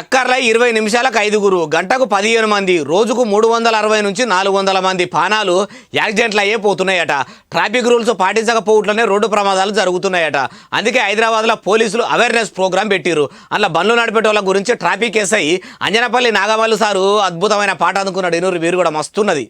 టక్కర్ల 20 నిమిషాలకు 5గురు, గంటకు 15 మంది, రోజుకు 360 నుంచి 400 మంది పానాలు యాక్సిడెంట్లు అయ్యే పోతున్నాయట. ట్రాఫిక్ రూల్స్ పాటించకపోవట్లనే రోడ్డు ప్రమాదాలు జరుగుతున్నాయట. అందుకే హైదరాబాద్లో పోలీసులు అవేర్నెస్ ప్రోగ్రాం పెట్టిరు. అందులో బండ్లు నడిపేటోళ్ళ గురించి traffic SI Anjanapalli Nagamallu sir అద్భుతమైన పాట అందుకున్నాడు. ఇనూరు వీరు కూడా మస్తున్నది.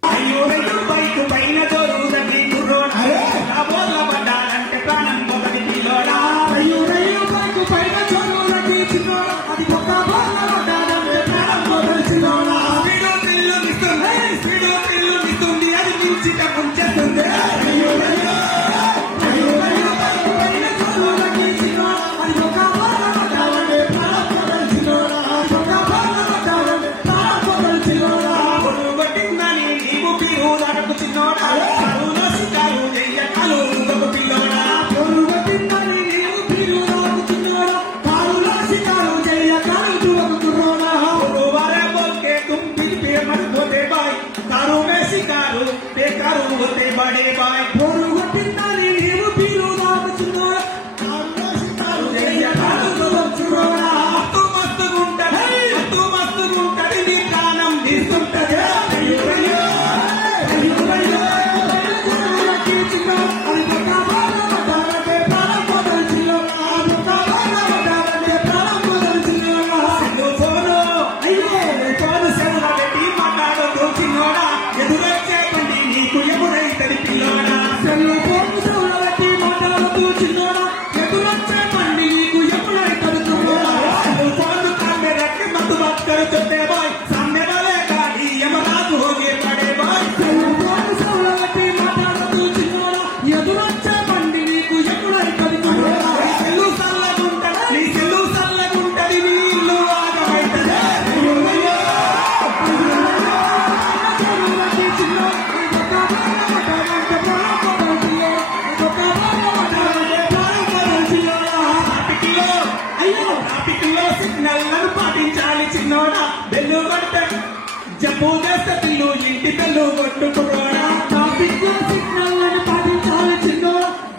జబ్బు చేస్తే పిల్లు ఇంటి పిల్లు కొట్టుకురోడా ట్రాఫిక్ సిగ్నల్ పాటించాలి చిన్నో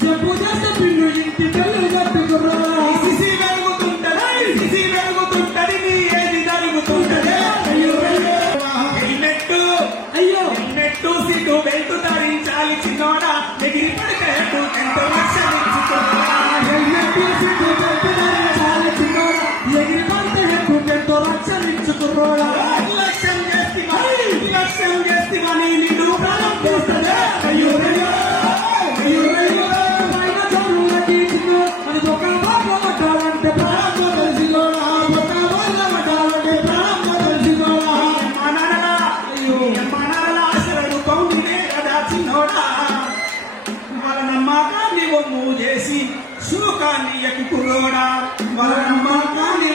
జబ్బు చేస్తే పిల్లు ఇంటి పిల్లు కొట్టుకురోడా సిసి వెలుగుతుంటది నీ ఏది జరుగుతుంటది హెల్మెట్ సీటు బెల్ట్ ధరించాలి చిన్నోడా ఎగిరి పడితే ఎంతో రక్షించుకోరా హెల్మెట్ సీటు బెల్ట్ ధరించాలి చిన్నోడా ఎగిరి పడితే ఎంతో రక్షించుకోరా చేసి సుఖాన్ని ఎక్కుకురోడా వాళ్ళ నమ్మకాన్ని